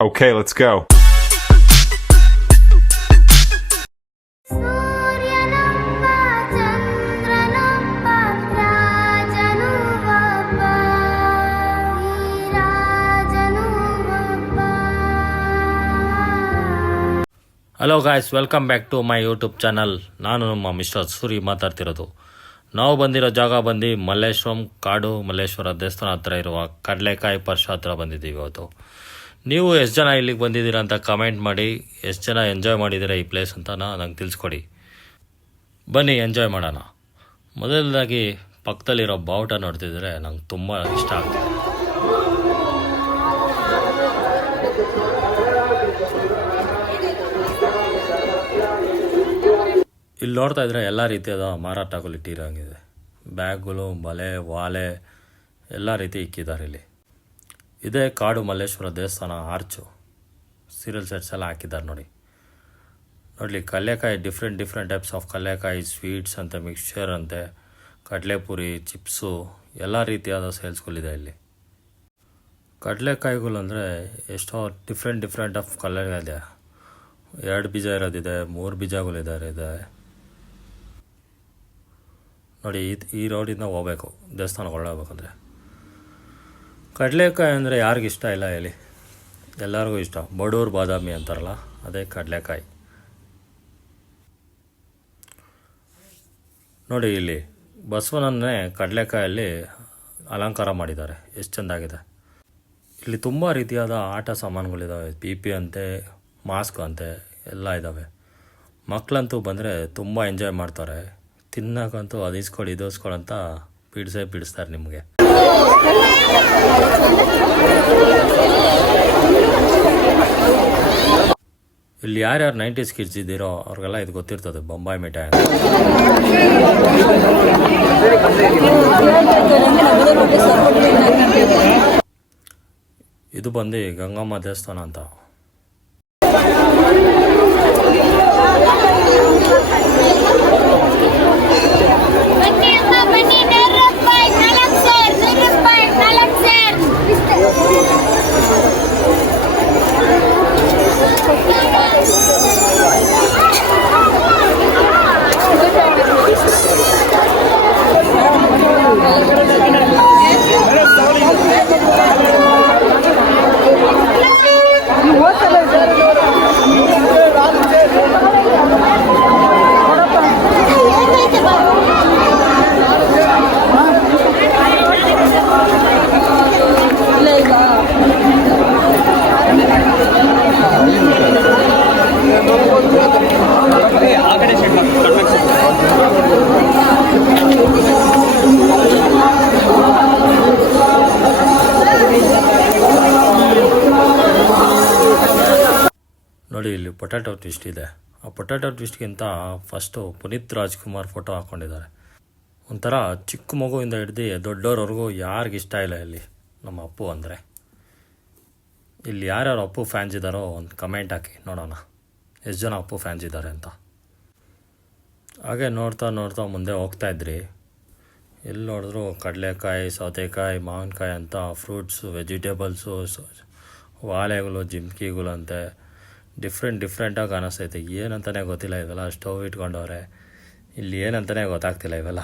Okay, let's go. ಸೂರ್ಯನೊಬ್ಬ ಚಂದ್ರನೊಬ್ಬ ರಾಜನು ಒಬ್ಬ ಈ ರಾಜನು ಒಬ್ಬ. Hello guys, welcome back to my YouTube channel. ನಾನು ನಮ್ಮ ಮಿಸ್ಟರ್ ಸೂರಿ ಮಾತಾಡ್ತಿರೋದು. ನಾವು ಬಂದಿರೋ ಜಾಗ ಬಂದು ಮಲ್ಲೇಶ್ವರಂ ಕಾಡು ಮಲ್ಲೇಶ್ವರ ದೇವಸ್ಥಾನ ಹತ್ರ ಇರುವ ಕಡಲೆಕಾಯಿ ಪರ್ಶ ಹತ್ರ ಬಂದಿದ್ದೀವಿ ಇವತ್ತು. ನೀವು ಎಷ್ಟು ಜನ ಇಲ್ಲಿಗೆ ಬಂದಿದ್ದೀರಾ ಅಂತ ಕಮೆಂಟ್ ಮಾಡಿ, ಎಷ್ಟು ಜನ ಎಂಜಾಯ್ ಮಾಡಿದ್ದೀರಾ ಈ ಪ್ಲೇಸ್ ಅಂತ ನಂಗೆ ತಿಳಿಸ್ಕೊಡಿ. ಬನ್ನಿ ಎಂಜಾಯ್ ಮಾಡೋಣ. ಮೊದಲದಾಗಿ ಪಕ್ಕದಲ್ಲಿರೋ ಬಾವುಟ ನೋಡ್ತಿದ್ರೆ ನಂಗೆ ತುಂಬ ಇಷ್ಟ ಆಗ್ತಿದೆ. ಇಲ್ಲಿ ನೋಡ್ತಾ ಇದ್ರೆ ಎಲ್ಲ ರೀತಿಯಾದ ಮಾರಾಟಗಳು ಇಟ್ಟಿರೋಂಗಿದೆ. ಬ್ಯಾಗ್ಗಳು, ಬಲೆ, ವಾಲೆ ಎಲ್ಲ ರೀತಿ ಇಕ್ಕಿದ್ದಾರೆ ಇಲ್ಲಿ. ಇದೇ ಕಾಡು ಮಲ್ಲೇಶ್ವರ ದೇವಸ್ಥಾನ ಆರ್ಚು. ಸೀರಿಯಲ್ ಸೆಟ್ಸ್ ಎಲ್ಲ ಹಾಕಿದ್ದಾರೆ ನೋಡಿ. ಕಡಲೆಕಾಯಿ ಡಿಫ್ರೆಂಟ್ ಟೈಪ್ಸ್ ಆಫ್ ಕಡಲೆಕಾಯಿ, ಸ್ವೀಟ್ಸ್ ಅಂತೆ, ಮಿಕ್ಸ್ಚರ್ ಅಂತೆ, ಕಡಲೆಪುರಿ, ಚಿಪ್ಸು ಎಲ್ಲ ರೀತಿಯಾದ ಸೇಲ್ಸ್ಗಳಿದೆ ಇಲ್ಲಿ. ಕಡಲೆಕಾಯಿಗಳು ಅಂದರೆ ಎಷ್ಟೋ ಡಿಫ್ರೆಂಟ್ ಆಫ್ ಕಲರ್ ಇದೆ. 2 ಬೀಜ ಇರೋದಿದೆ, 3 ಬೀಜಗಳಿದೆ. ನೋಡಿ, ಈ ರೋಡಿಂದ ಹೋಗ್ಬೇಕು ದೇವಸ್ಥಾನಕ್ಕೆ ಹೋಗ್ಬೇಕಂದ್ರೆ. ಕಡಲೆಕಾಯಿ ಅಂದರೆ ಯಾರಿಗಿಷ್ಟ ಇಲ್ಲ ಹೇಳಿ, ಎಲ್ಲರಿಗೂ ಇಷ್ಟ. ಬಡೂರು ಬಾದಾಮಿ ಅಂತಾರಲ್ಲ, ಅದೇ ಕಡಲೆಕಾಯಿ. ನೋಡಿ, ಇಲ್ಲಿ ಬಸವನನ್ನೇ ಕಡಲೆಕಾಯಲ್ಲಿ ಅಲಂಕಾರ ಮಾಡಿದ್ದಾರೆ, ಎಷ್ಟು ಚೆಂದಾಗಿದೆ. ಇಲ್ಲಿ ತುಂಬ ರೀತಿಯಾದ ಆಟ ಸಾಮಾನುಗಳಿದ್ದಾವೆ. ಪಿ ಅಂತೆ, ಮಾಸ್ಕ್ ಅಂತೆ ಎಲ್ಲ ಇದ್ದಾವೆ. ಮಕ್ಕಳಂತೂ ಬಂದರೆ ತುಂಬ ಎಂಜಾಯ್ ಮಾಡ್ತಾರೆ. ತಿನ್ನೋಕ್ಕಂತೂ ಅದು ಇಸ್ಕೊಳ್ಳಿ ಇದು ಇಸ್ಕೊಳ್ಳಿ ಅಂತ ಬಿಡಿಸ್ತಾರೆ ನಿಮಗೆ. ಇಲ್ಲಿ ಯಾರ್ಯಾರು 90s ಕಿಡ್ಸ್ ಇದ್ದೀರೋ ಅವ್ರಿಗೆಲ್ಲ ಇದು ಗೊತ್ತಿರ್ತದೆ, ಬೊಂಬಾಯಿ ಮಿಠಾಯಿ ಅಂತ. ಇದು ಬಂದು ಗಂಗಮ್ಮ ದೇವಸ್ಥಾನ ಅಂತ. ಬನ್ನಿ ರೂಪಾಯಿ 4 ಸೇರ್. ನೋಡಿ, ಇಲ್ಲಿ ಪೊಟ್ಯಾಟೊ ಟ್ವಿಸ್ಟ್ ಇದೆ. ಆ ಪೊಟ್ಯಾಟೊ ಟ್ವಿಸ್ಟ್ಗಿಂತ ಫಸ್ಟು ಪುನೀತ್ ರಾಜ್ಕುಮಾರ್ ಫೋಟೋ ಹಾಕ್ಕೊಂಡಿದ್ದಾರೆ. ಒಂಥರ ಚಿಕ್ಕ ಮಗುವಿಂದ ಹಿಡ್ದು ದೊಡ್ಡವ್ರವರೆಗೂ ಯಾರಿಗಿಷ್ಟ ಇಲ್ಲ ಇಲ್ಲಿ ನಮ್ಮ ಅಪ್ಪು ಅಂದರೆ. ಇಲ್ಲಿ ಯಾರ್ಯಾರು ಅಪ್ಪು ಫ್ಯಾನ್ಸ್ ಇದ್ದಾರೋ ಒಂದು ಕಮೆಂಟ್ ಹಾಕಿ ನೋಡೋಣ, ಎಷ್ಟು ಜನ ಅಪ್ಪು ಫ್ಯಾನ್ಸ್ ಇದ್ದಾರೆ ಅಂತ. ಹಾಗೆ ನೋಡ್ತಾ ಮುಂದೆ ಹೋಗ್ತಾಯಿದ್ರಿ. ಎಲ್ಲಿ ನೋಡಿದ್ರು ಕಡಲೆಕಾಯಿ, ಸೌತೆಕಾಯಿ, ಮಾವಿನಕಾಯಿ ಅಂತ ಫ್ರೂಟ್ಸು, ವೆಜಿಟೇಬಲ್ಸು, ವಾಲೆಗಳು, ಜಿಮ್ಕಿಗಳು ಅಂತೆ ಡಿಫ್ರೆಂಟಾಗಿ ಕಾಣಿಸ್ತೈತೆ. ಏನಂತಲೇ ಗೊತ್ತಿಲ್ಲ. ಇವೆಲ್ಲ ಸ್ಟವ್ ಇಟ್ಕೊಂಡವ್ರೆ. ಇಲ್ಲಿ ಏನಂತಲೇ ಗೊತ್ತಾಗ್ತಿಲ್ಲ ಇವೆಲ್ಲ.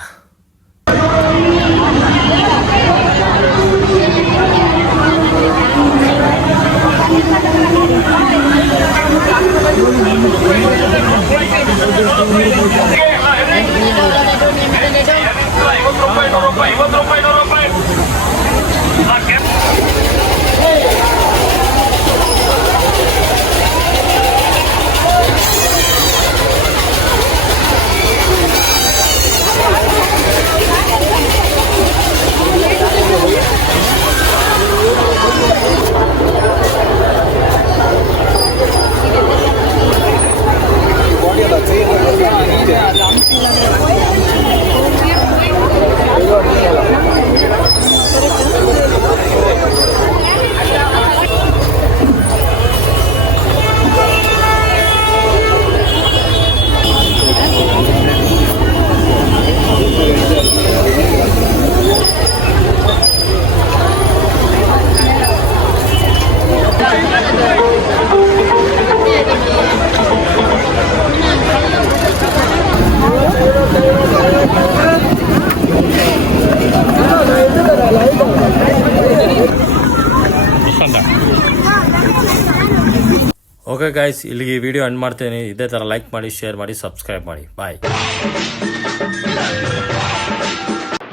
ಓಕೆ ಗಾಯ್ಸ್, ಇಲ್ಲಿಗೆ ಈ ವಿಡಿಯೋ ಎಂಡ್ ಮಾಡ್ತೀನಿ. ಇದೇ ಥರ ಲೈಕ್ ಮಾಡಿ, ಶೇರ್ ಮಾಡಿ, ಸಬ್ಸ್ಕ್ರೈಬ್ ಮಾಡಿ. ಬಾಯ್.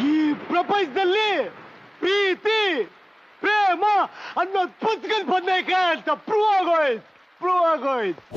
ಈ ಪ್ರಪಂಚದಲ್ಲಿ ಪ್ರೀತಿ ಪ್ರೇಮ ಅನ್ನೋದು ಪುಸ್ತಕದ ಬಂದೈತೆ ಅಂತ ಪ್ರೂವ್ ಆಗೋಯ್ತು